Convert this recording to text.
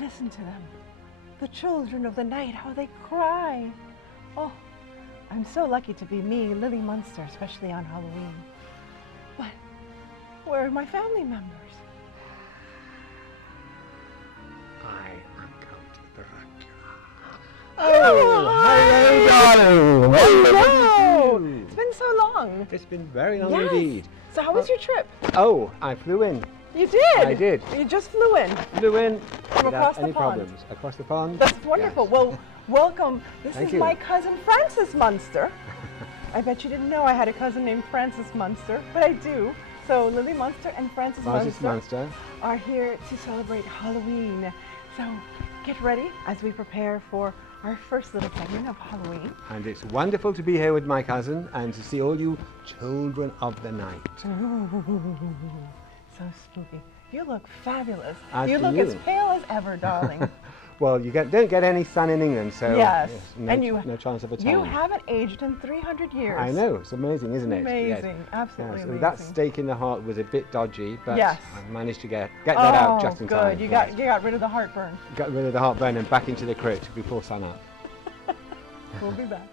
Listen to them. The children of the night, how they cry. Oh, I'm so lucky to be me, Lily Munster, especially on Halloween. But where are my family members? I am Count Dracula. Oh, hello, darling. Hello. It's been so long. It's been very long Yes. indeed. So how was your trip? Oh, I flew in. You did? I did. You just flew in. Flew in From without across the any pond. problems. Across the pond. That's wonderful. Yes. Well, welcome. This Thank is you. my cousin Frances Munster. I bet you didn't know I had a cousin named Frances Munster, but I do. So Lily Munster and Frances Munster are here to celebrate Halloween. So get ready as we prepare for our first little segment of Halloween. And it's wonderful to be here with my cousin and to see all you children of the night. So spooky. You look fabulous. As You do look you. as pale as ever, darling. Well, you don't get any sun in England, so Yes. no, And no chance of a tan. You haven't aged in 300 years. I know, it's amazing, isn't it? Amazing, Yes. absolutely Yes. amazing. That stake in the heart was a bit dodgy, but Yes. I managed to get that out just in good. time. You Yes. got rid of the heartburn. Got rid of the heartburn and back into the crypt before sun up. We'll be back.